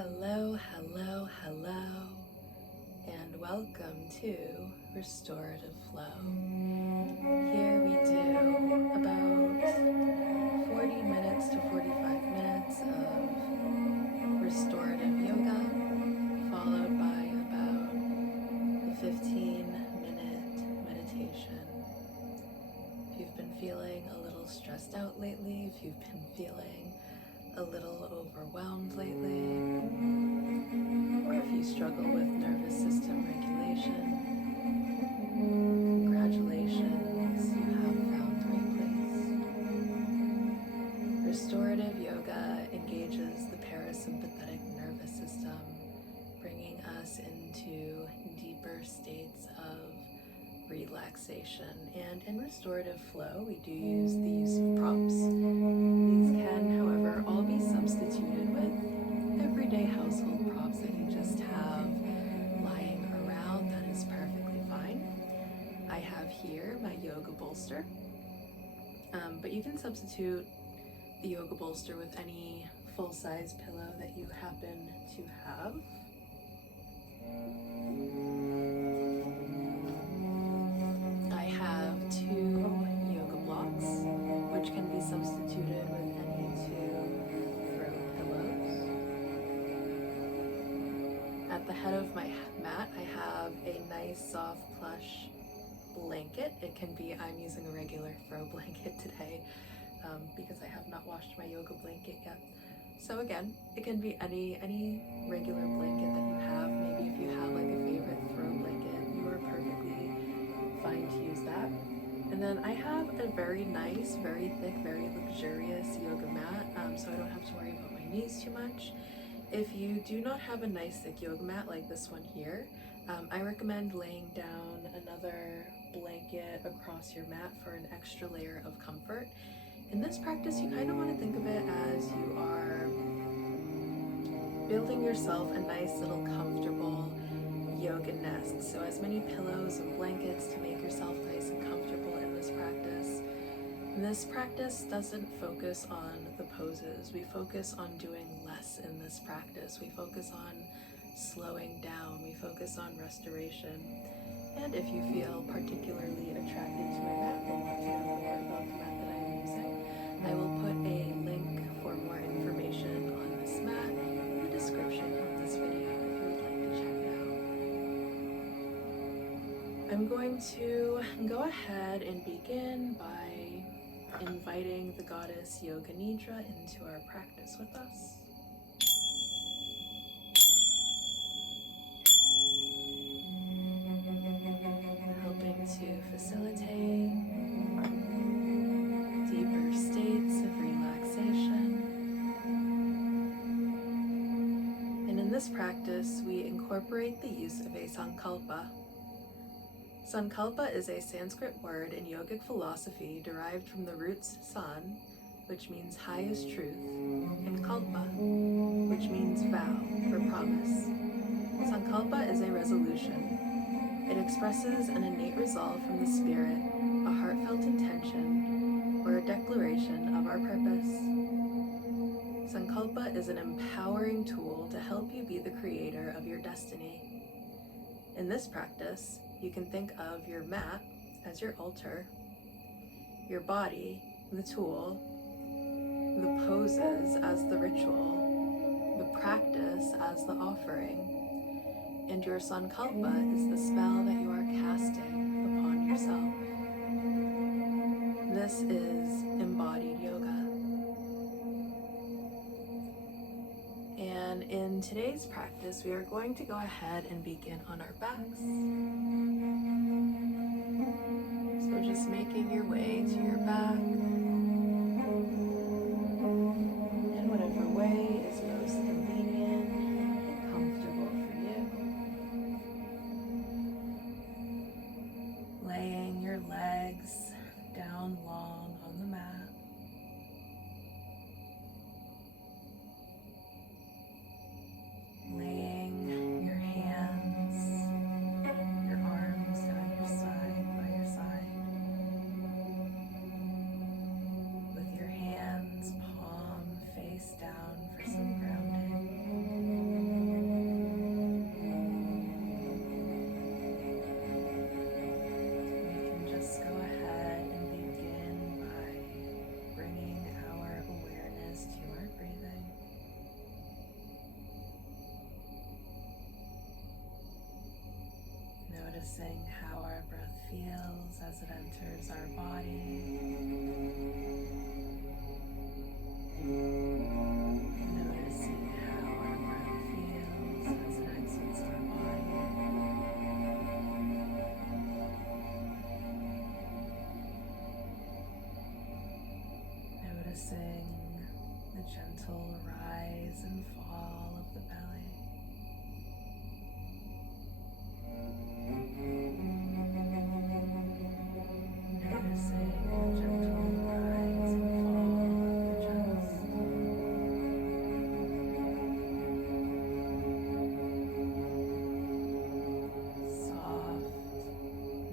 Hello, hello, hello, and welcome to Restorative Flow. Here we do about 40 minutes to 45 minutes of restorative yoga, followed by about a 15-minute meditation. If you've been feeling a little stressed out lately, if you've been feeling a little overwhelmed lately, or if you struggle with nervous system regulation, congratulations, you have found the right place. Restorative yoga engages the parasympathetic nervous system, bringing us into deeper states of relaxation. And in restorative flow, we do use the use of prompts. These can, however, all be substituted with everyday household props that you just have lying around. That is perfectly fine. I have here my yoga bolster, but you can substitute the yoga bolster with any full-size pillow that you happen to have. I have 2 yoga blocks, which can be substituted with any 2 throw pillows. At the head of my mat, I have a nice soft plush blanket. It can be, I'm using a regular throw blanket today because I have not washed my yoga blanket yet. So again, it can be any regular blanket that you have. Maybe if you have like a favorite throw blanket, you are perfectly fine to use that. And then I have a very nice, very thick, very luxurious yoga mat, so I don't have to worry about my knees too much. If you do not have a nice thick yoga mat like this one here, I recommend laying down another blanket across your mat for an extra layer of comfort. In this practice, you kind of want to think of it as you are building yourself a nice little comfortable yoga nest. So as many pillows and blankets to make yourself nice and comfortable in this practice. This practice doesn't focus on the poses. We focus on doing less in this practice. We focus on slowing down. We focus on restoration. And if you feel particularly attracted to my mat and want to know more about the mat that I'm using, I will put a link for more information on this mat in the description of this video if you would like to check it out. I'm going to go ahead and begin by inviting the goddess Yoga Nidra into our practice with us. Helping to facilitate deeper states of relaxation. And in this practice, we incorporate the use of a sankalpa. Sankalpa is a Sanskrit word in yogic philosophy derived from the roots san, which means highest truth, and kalpa, which means vow or promise. Sankalpa is a resolution. It expresses an innate resolve from the spirit, a heartfelt intention, or a declaration of our purpose. Sankalpa is an empowering tool to help you be the creator of your destiny. In this practice, you can think of your mat as your altar, your body, the tool, the poses as the ritual, the practice as the offering, and your sankalpa is the spell that you are casting upon yourself. This is embodied yoga. And in today's practice, we are going to go ahead and begin on our backs. So just making your way to your back in whatever way is most convenient and comfortable for you. Laying your legs down long on the mat. Laying your hands, your arms down your side by your side. Noticing how our breath feels as it enters our body. Noticing how our breath feels as it exits our body. Noticing the gentle rise and fall of the belly. Noticing the gentle rise and fall of the chest. Soft,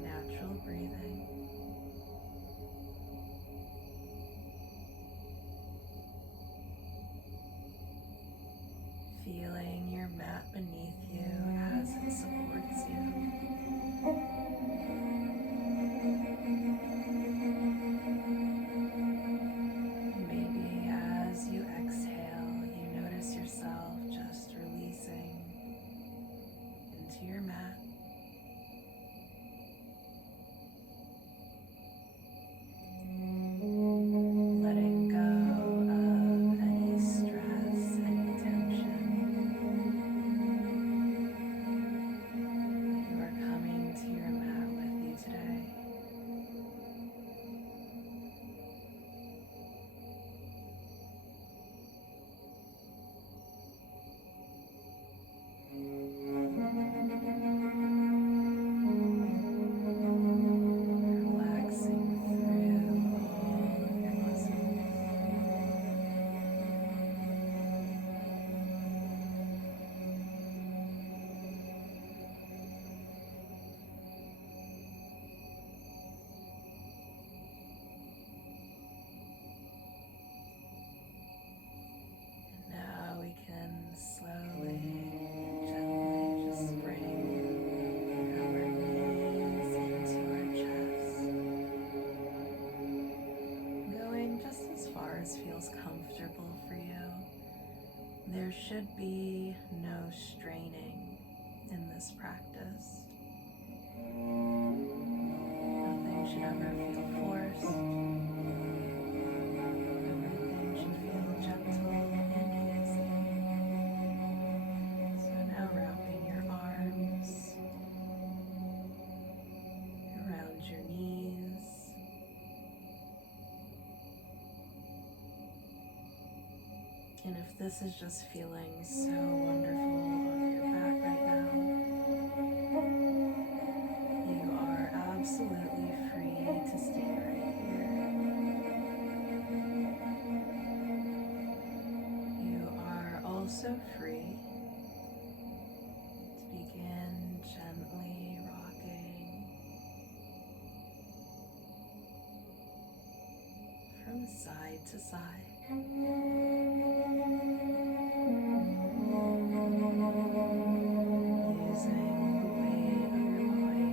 natural breathing. Feeling your mat beneath you as it supports you. Maybe as you exhale, you notice yourself just releasing into your mat. Letting go of any stress, any tension that you are coming to your mat with you today. Relaxing through all of your muscles. And now we can slowly, gently just bring our knees into our chest, going just as far as feels comfortable for you. There should be no straining in this practice. Nothing should ever feel forced. Everything should feel gentle and easy. So now wrapping your arms around your knees. And if this is just feeling so wonderful on your back right now, you are absolutely free to stay right here. You are also free to begin gently rocking from side to side. Using the weight of your body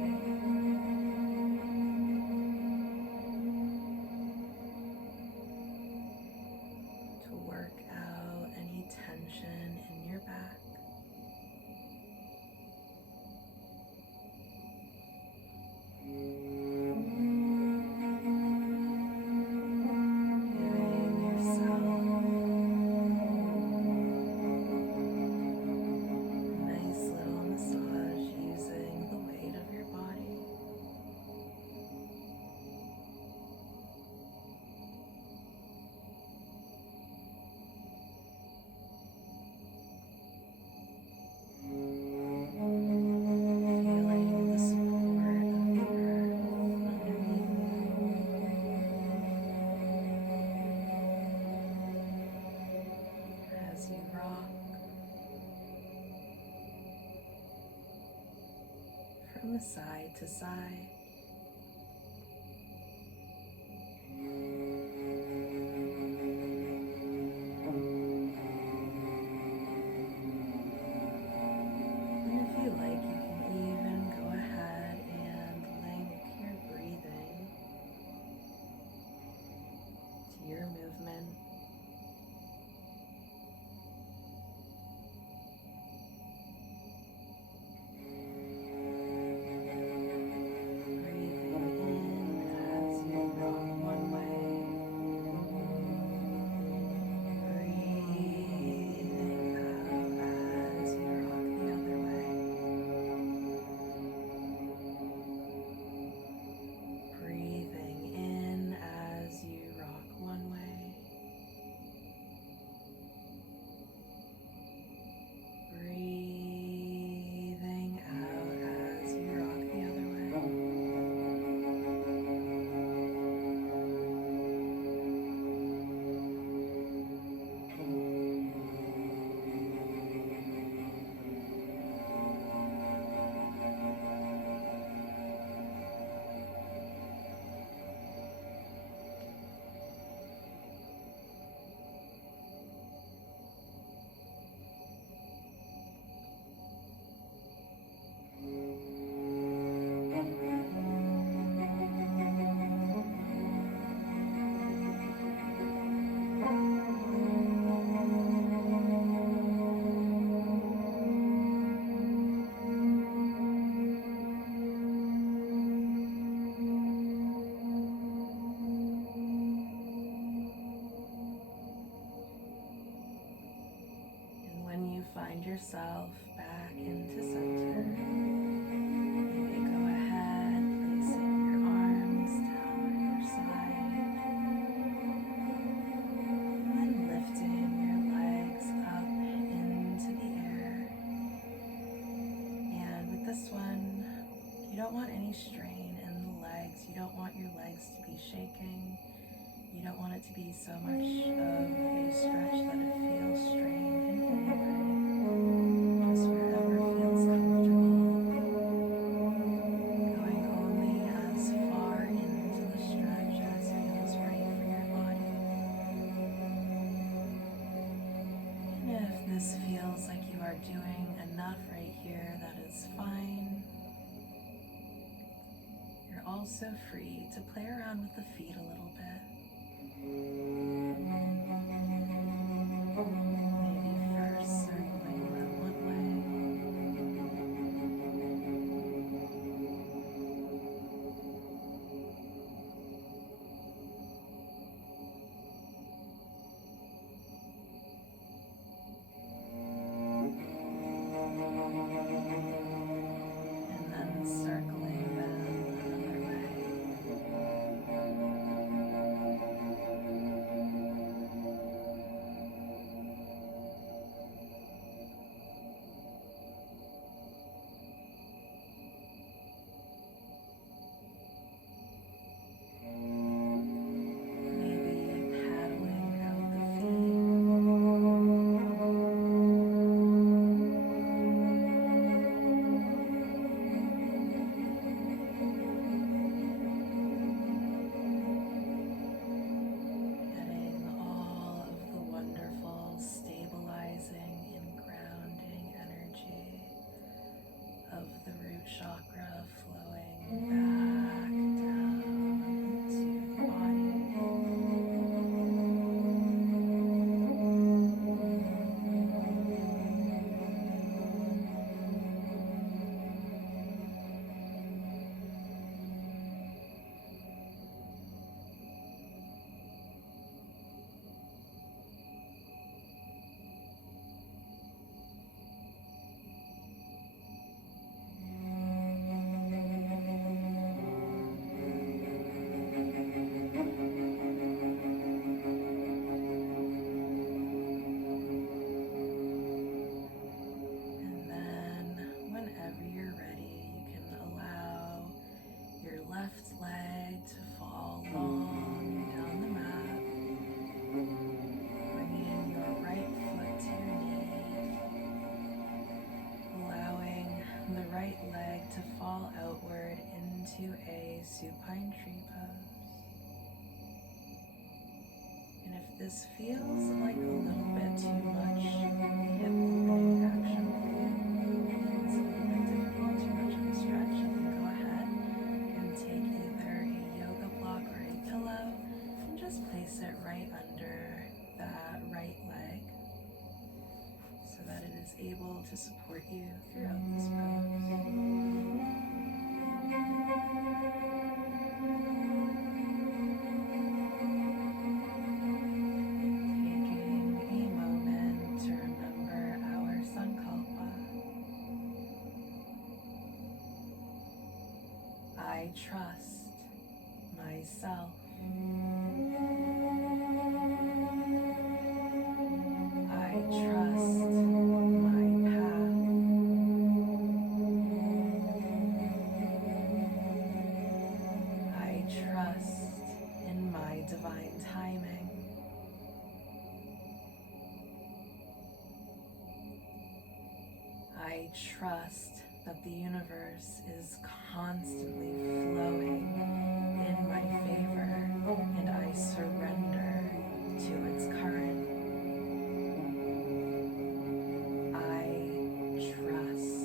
to work out any tension in your back. Giving yourself a nice little massage using the weight of your body. Feeling the support of the earth underneath you as you rock from side to side. And if you like, you can even go ahead and link your breathing to your movement. yourself back into center. You may go ahead, placing your arms down by your side, and lifting your legs up into the air. And with this one, you don't want any strain in the legs. You don't want your legs to be shaking. You don't want it to be so much of a stretch that it feels strained in any way. Just wherever feels comfortable. Going only as far into the stretch as feels right for your body. And if this feels like you are doing enough right here, that is fine. You're also free to play around with the feet a little bit. Maybe first circling them one way. And then circling them another way. Maybe paddling out the feet. Getting all of the wonderful stabilizing and grounding energy of the root chakra flowing back down into the body. And then, whenever you're ready, you can allow your left leg to fall long down the mat, bringing your right foot to your knee, allowing the right leg to fall outward into a supine tree pose. And if this feels like a little bit too much hip opening action for you, it's a little bit difficult, too much of a stretch, you can go ahead and take either a yoga block or a pillow and just place it right under that right leg so that it is able to support you throughout this pose. Taking a moment to remember our sankalpa. I trust myself. I trust my path. I trust in my divine timing. I trust that the universe is constantly flowing in my favor, and I surrender to its current. I trust.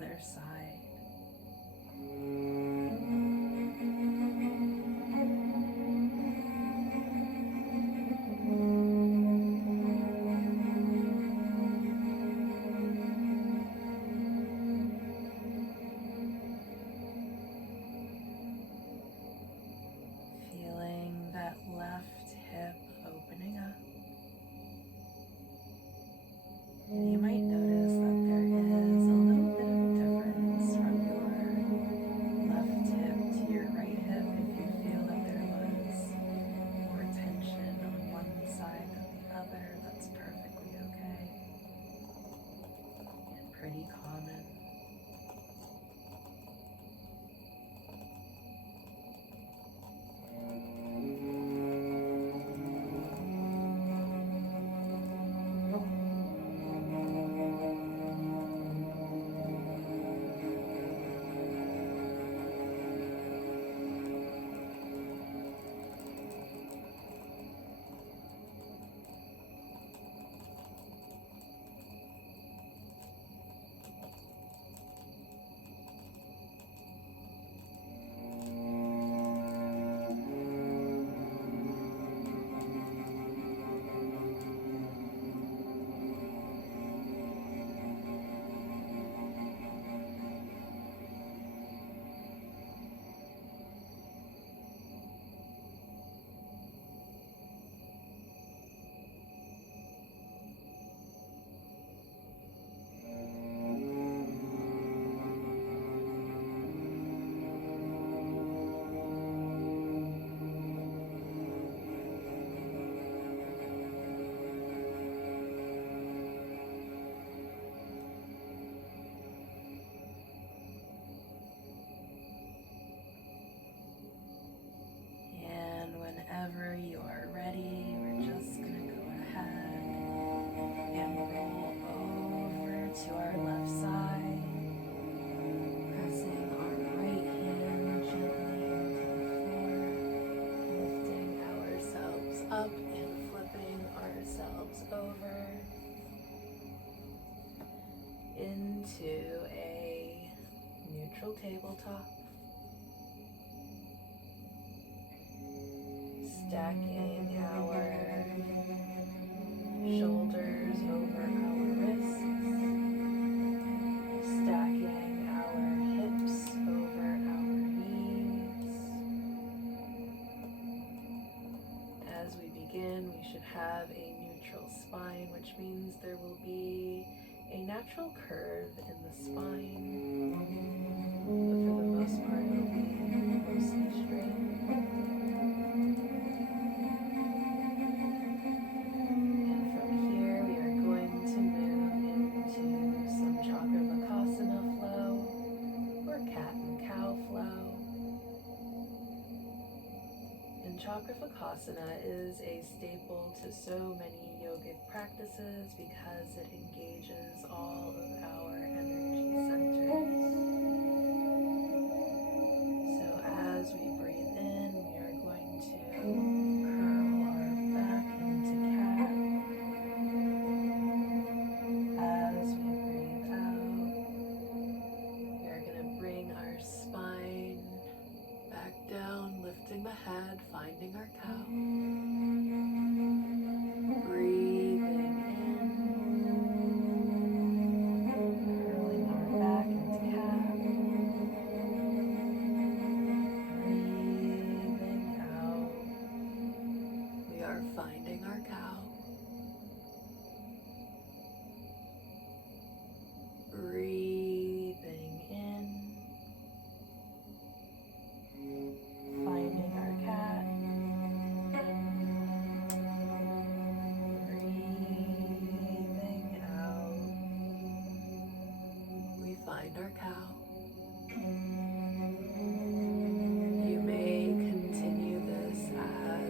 other side. Feeling that left hip opening up. And you might notice that there is a little bit of a difference from your left hip to your right hip. If you feel that there was more tension on one side than the other, that's perfectly okay and pretty common. Whenever you are ready, we're just going to go ahead and roll over to our left side, pressing our right hand gently into the floor, lifting ourselves up and flipping ourselves over into a neutral tabletop. Stacking our shoulders over our wrists, stacking our hips over our knees. As we begin, we should have a neutral spine, which means there will be a natural curve in the spine, but for the most part it will be mostly straight. Chakrafikasana is a staple to so many yogic practices because it engages all of our energy centers. So as we breathe in, we are going to curl our back into cat. As we breathe out, we are going to bring our spine back down, lifting the head, finding our cow. Breathing in, curling our back into cat. Breathing out, we are finding our cow. Breathing in, finding our cat. Breathing out, we find our cow. You may continue this at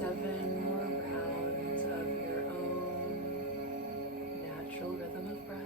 7 more rounds of your own natural rhythm of breath.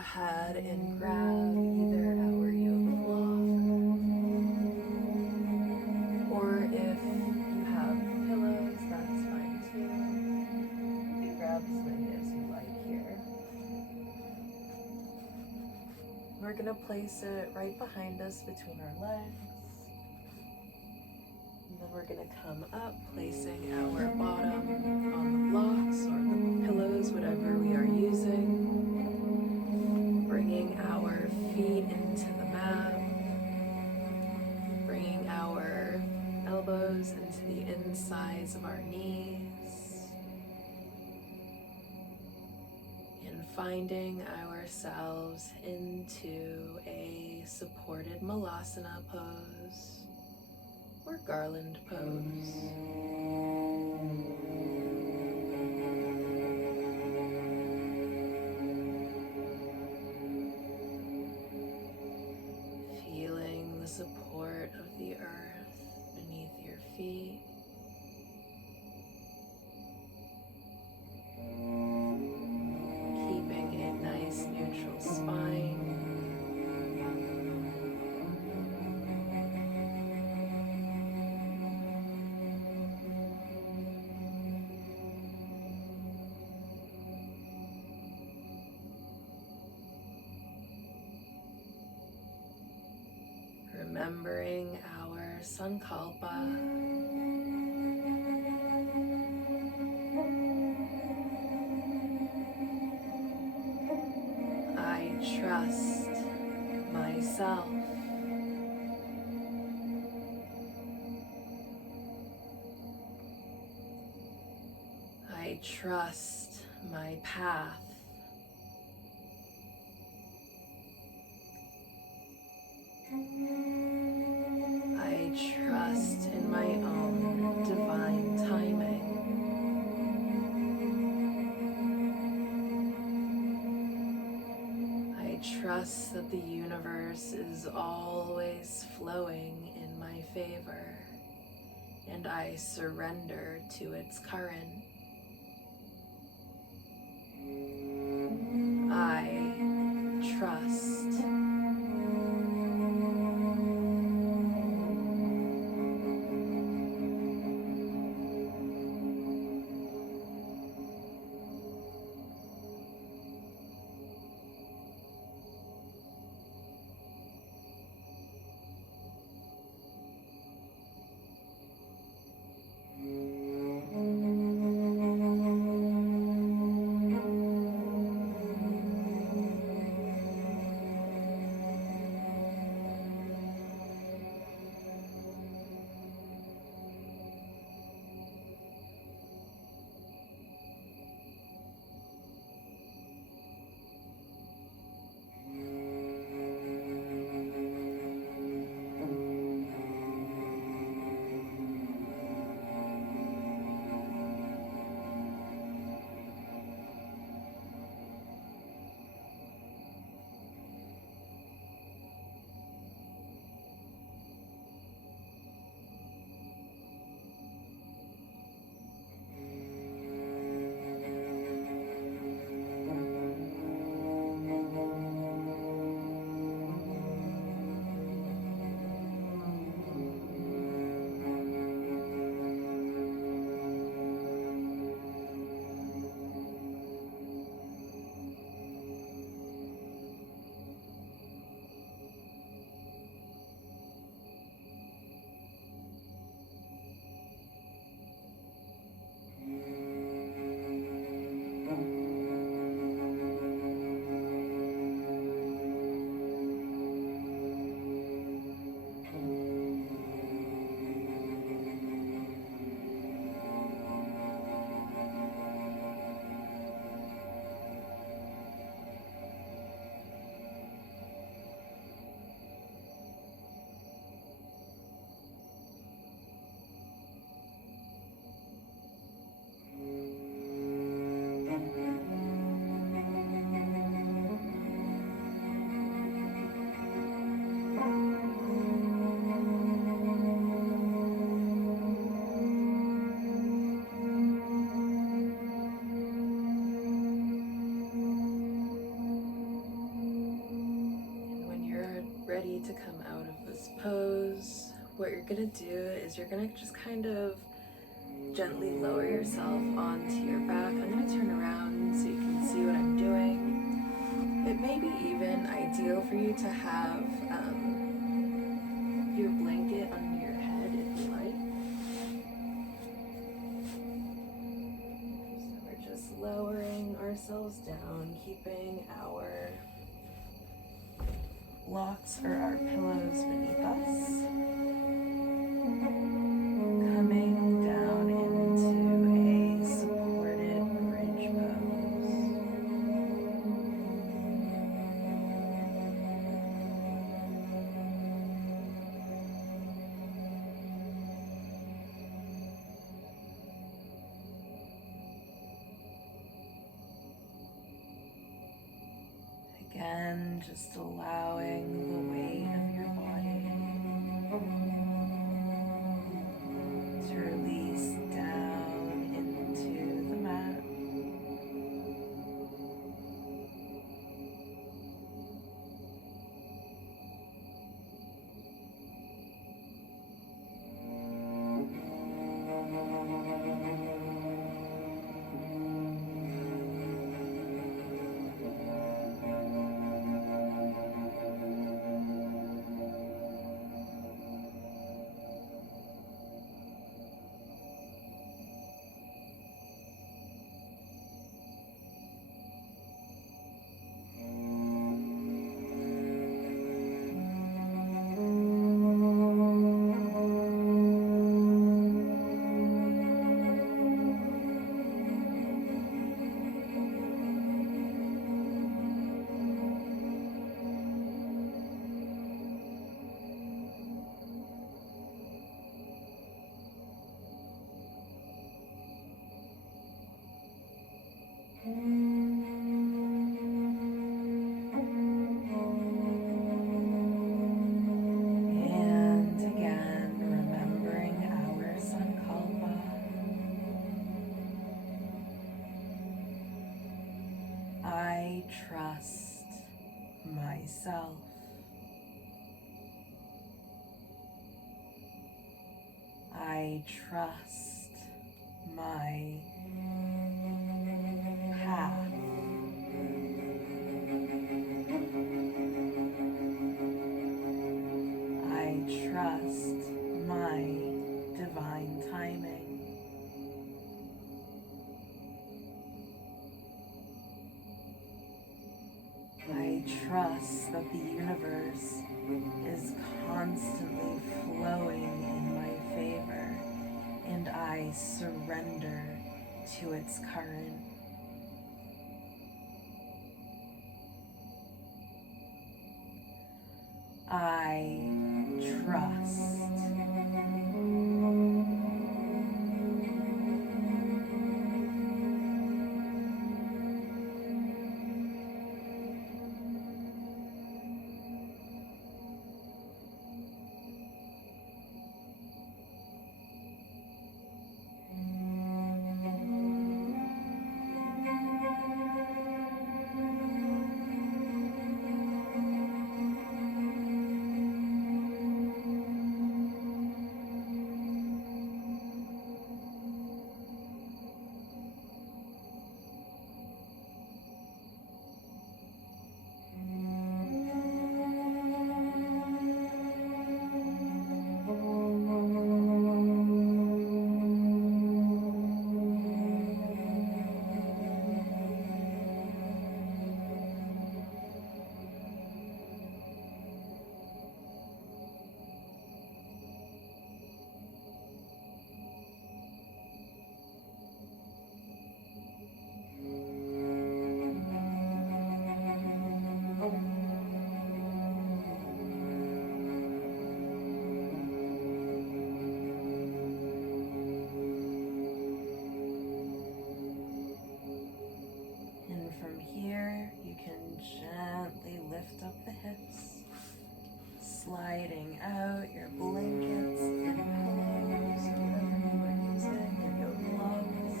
ahead and grab either our yoga block, or if you have pillows, that's fine too. You can grab as many as you like here. We're going to place it right behind us between our legs. And then we're going to come up, placing our bottom on the blocks or the pillows, whatever we are using. Bringing our feet into the mat. Bringing our elbows into the insides of our knees. And finding ourselves into a supported malasana pose or garland pose. Feeling the support of the earth beneath your feet. Keeping a nice neutral spine. Remembering our sankalpa. I trust myself. I trust my path. I trust in my own divine timing. I trust that the universe is always flowing in my favor, and I surrender to its current. I trust. come out of this pose, what you're gonna do is you're gonna just kind of gently lower yourself onto your back. I'm gonna turn around so you can see what I'm doing. It may be even ideal for you to have your blanket under your head if you like. So we're just lowering ourselves down, keeping our blocks or our pillows beneath us, coming down into a supported bridge pose. Again, just allowing the weight of your body to release down into the mat. And again, remembering our sankalpa. I trust myself. I trust my path. I trust my divine timing. I trust that the universe is constantly flowing in my favor, and I surrender to its current. I trust. Sliding out your blankets and pillows, whatever you were using, your yoga blocks,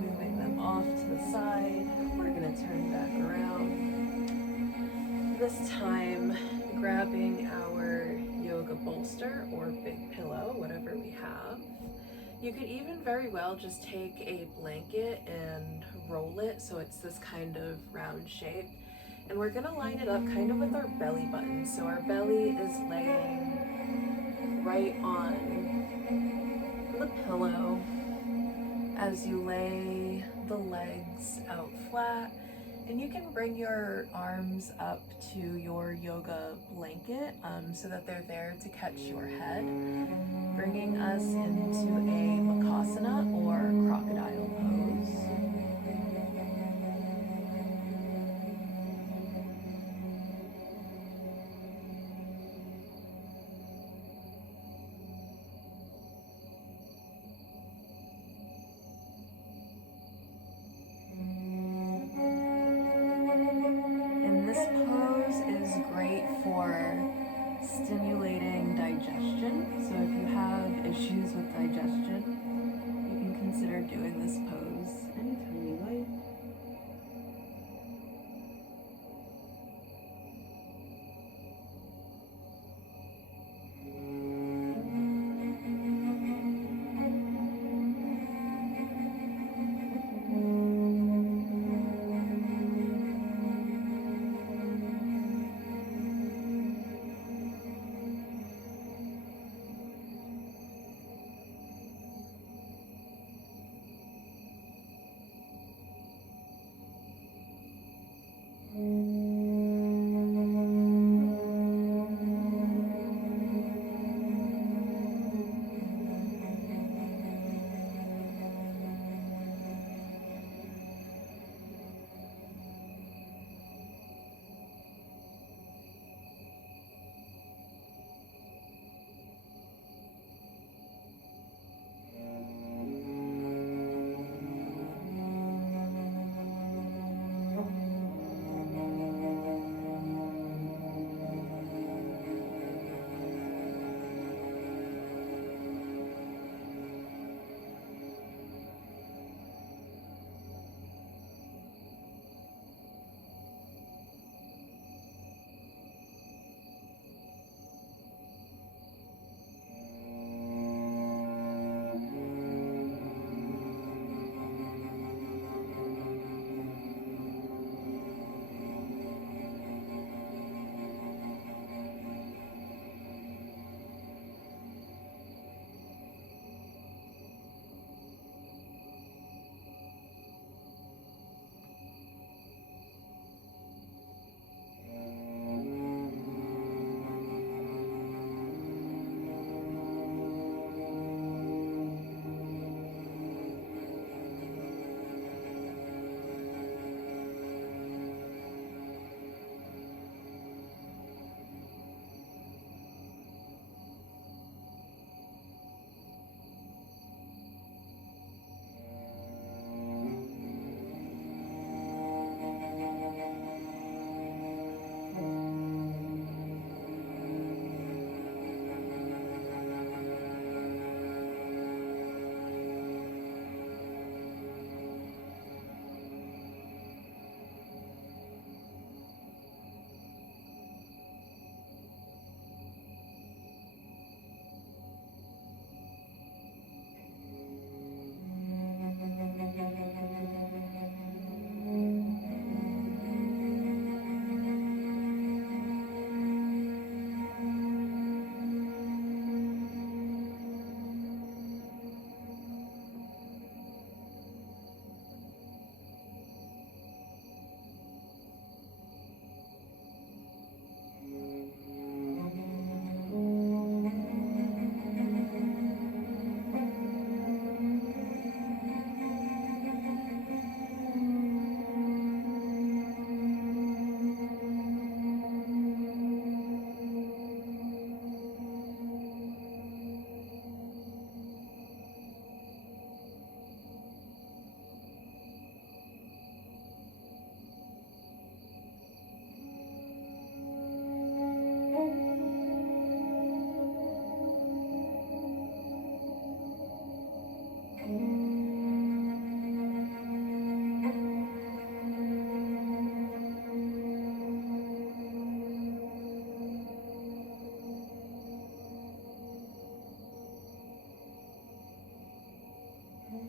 moving them off to the side. We're going to turn back around. This time, grabbing our yoga bolster or big pillow, whatever we have. You could even very well just take a blanket and roll it so it's this kind of round shape. And we're gonna line it up kind of with our belly button. So our belly is laying right on the pillow as you lay the legs out flat. And you can bring your arms up to your yoga blanket so that they're there to catch your head, bringing us into a Makasana or crocodile pose. And this pose is great for stimulating digestion. So if you have issues with digestion, you can consider doing this pose anytime you like.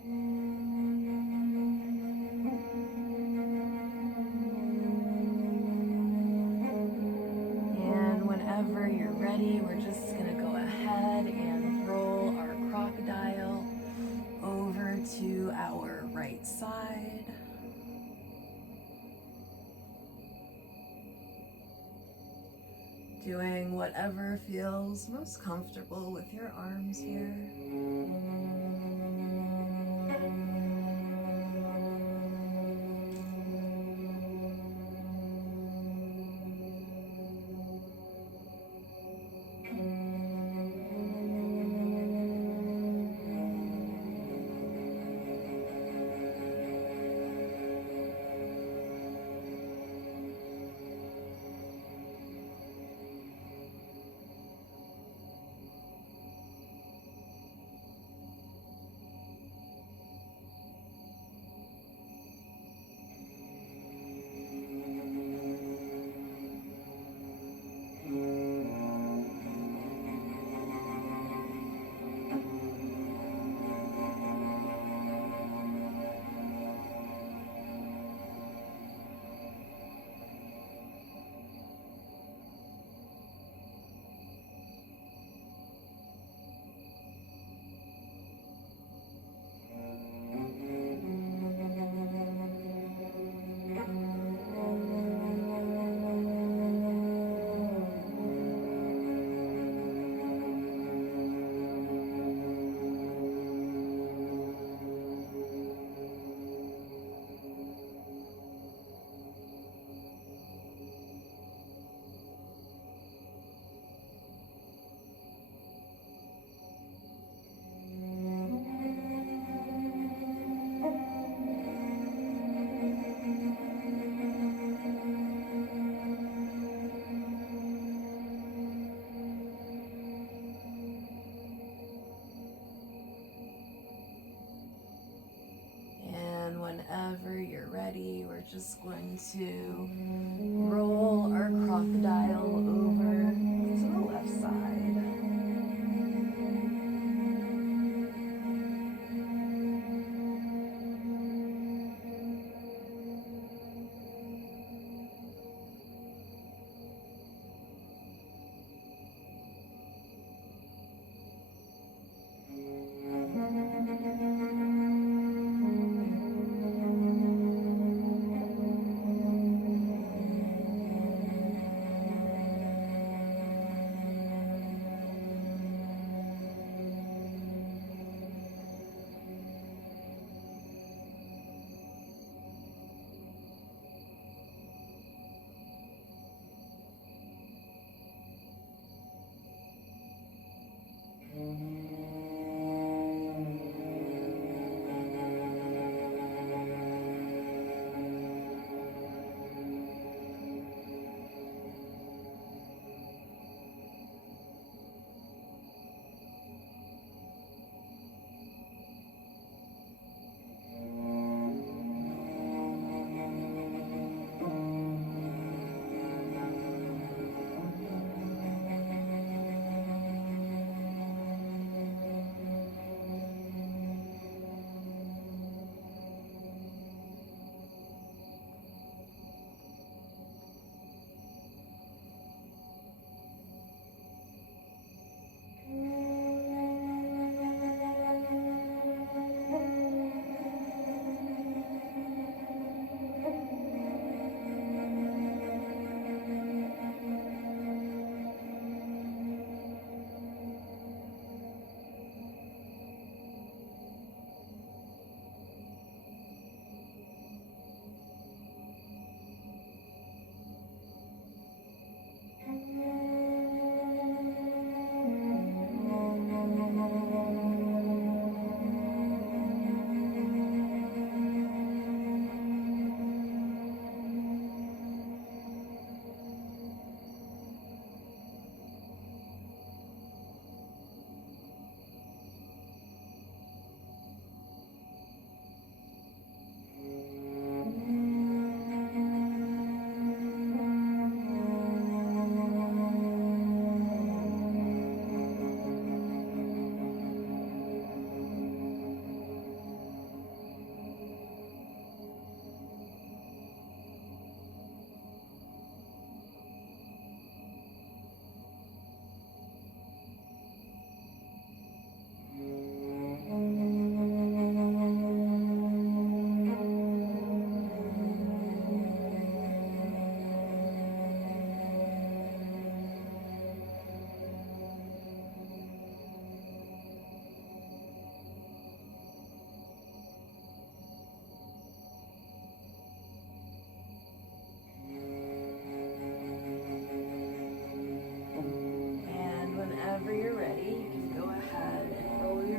And whenever you're ready, we're just going to go ahead and roll our crocodile over to our right side. Doing whatever feels most comfortable with your arms here. Whenever you're ready, we're just going to roll our crocodile over to the left side.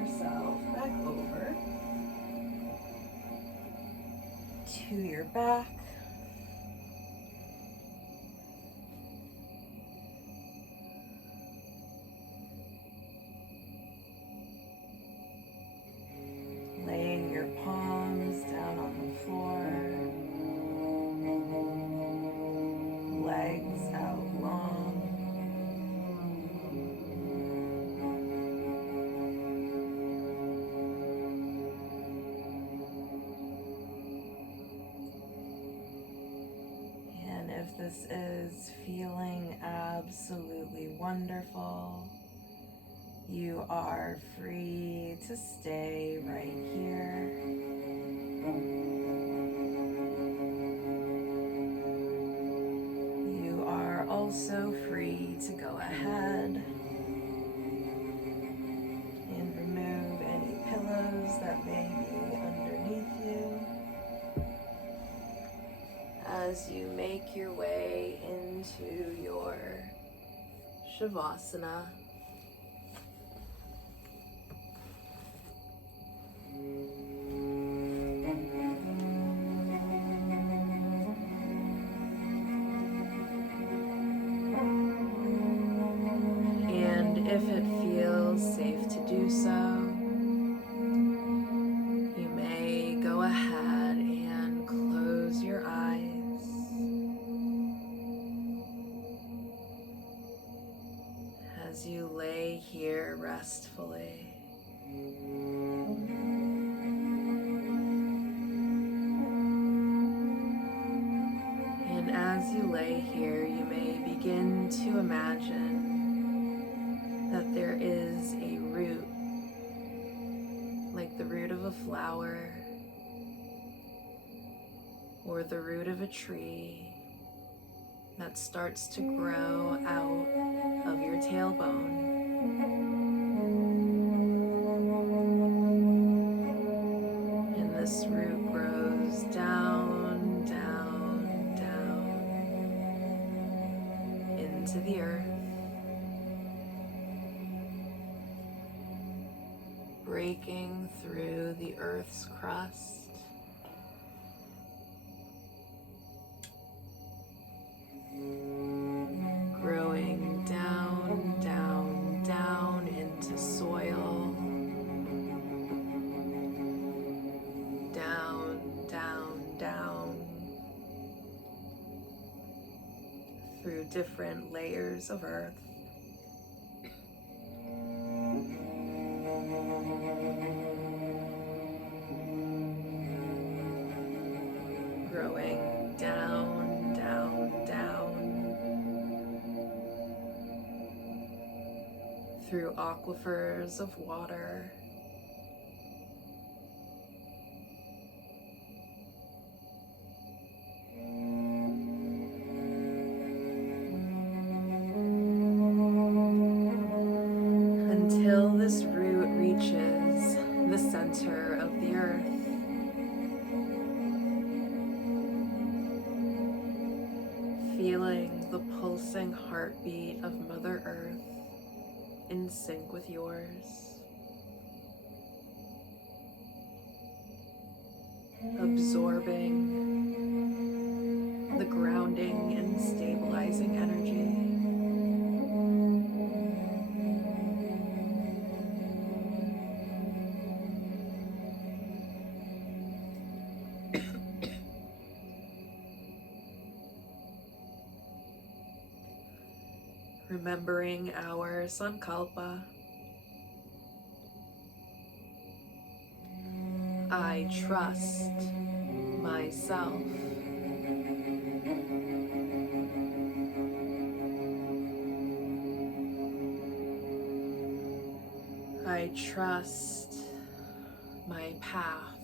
yourself back over to your back. Laying your palms down on the floor, legs out long. And if this is feeling absolutely wonderful, you are free to stay right here. You are also free to go ahead and remove any pillows that may be underneath you as you make your way into your Shavasana. And if it feels safe to do so, you may go ahead and close your eyes as you lay here restfully. And as you lay here, you may begin to imagine that there is a root, like the root of a flower or the root of a tree, that starts to grow out of your tailbone. And this root grows down, down, down into the earth, breaking through the earth's crust, growing down, down, down into soil, down, down, down, through different layers of earth. Growing down, down, down through aquifers of water, until this root reaches the center of the earth. Feeling the pulsing heartbeat of Mother Earth in sync with yours. Absorbing the grounding and stabilizing energy. Remembering our sankalpa. I trust myself. I trust my path.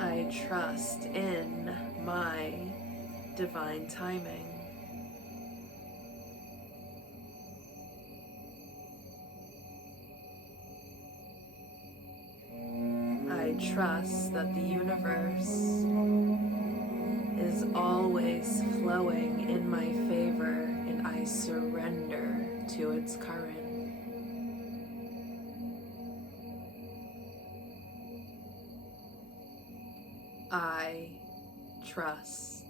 I trust in my divine timing. I trust that the universe is always flowing in my favor, and I surrender to its current. I trust.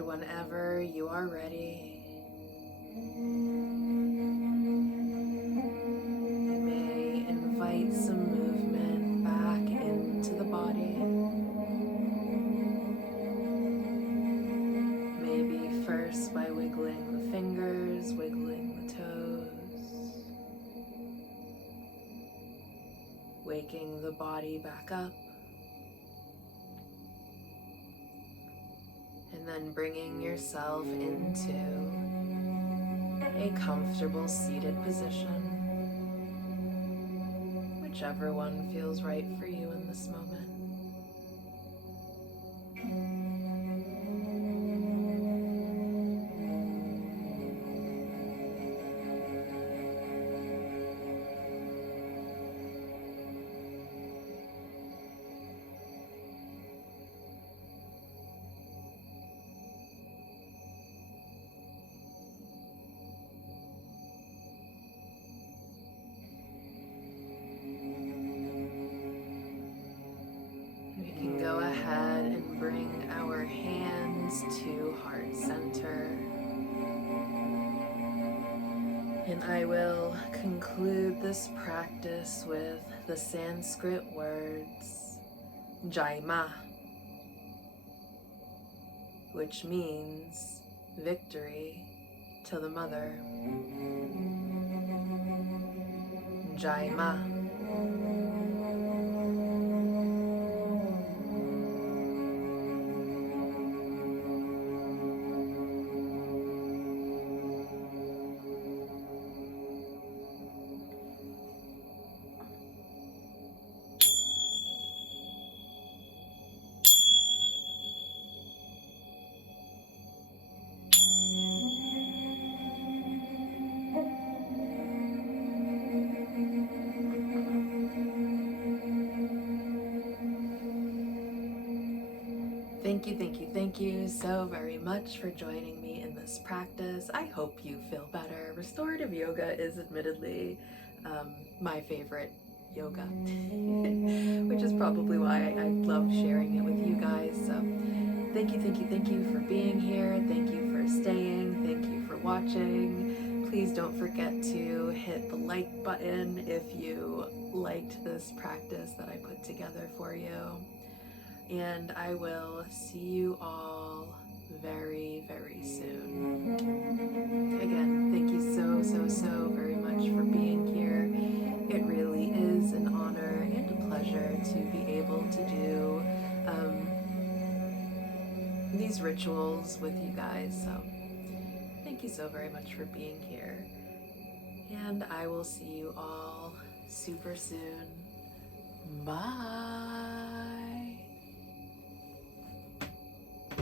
And whenever you are ready, you may invite some movement back into the body. Maybe first by wiggling the fingers, wiggling the toes, waking the body back up, and then bringing yourself into a comfortable seated position, whichever one feels right for you in this moment. We can go ahead and bring our hands to heart center. And I will conclude this practice with the Sanskrit words Jai Ma, which means victory to the mother. Jai Ma. Thank you so very much for joining me in this practice. I hope you feel better. Restorative yoga is admittedly my favorite yoga, which is probably why I love sharing it with you guys. So thank you for being here. Thank you for staying. Thank you for watching. Please don't forget to hit the like button if you liked this practice that I put together for you. And I will see you all very, very soon. Again, thank you so very much for being here. It really is an honor and a pleasure to be able to do these rituals with you guys. So thank you so very much for being here. And I will see you all super soon. Bye.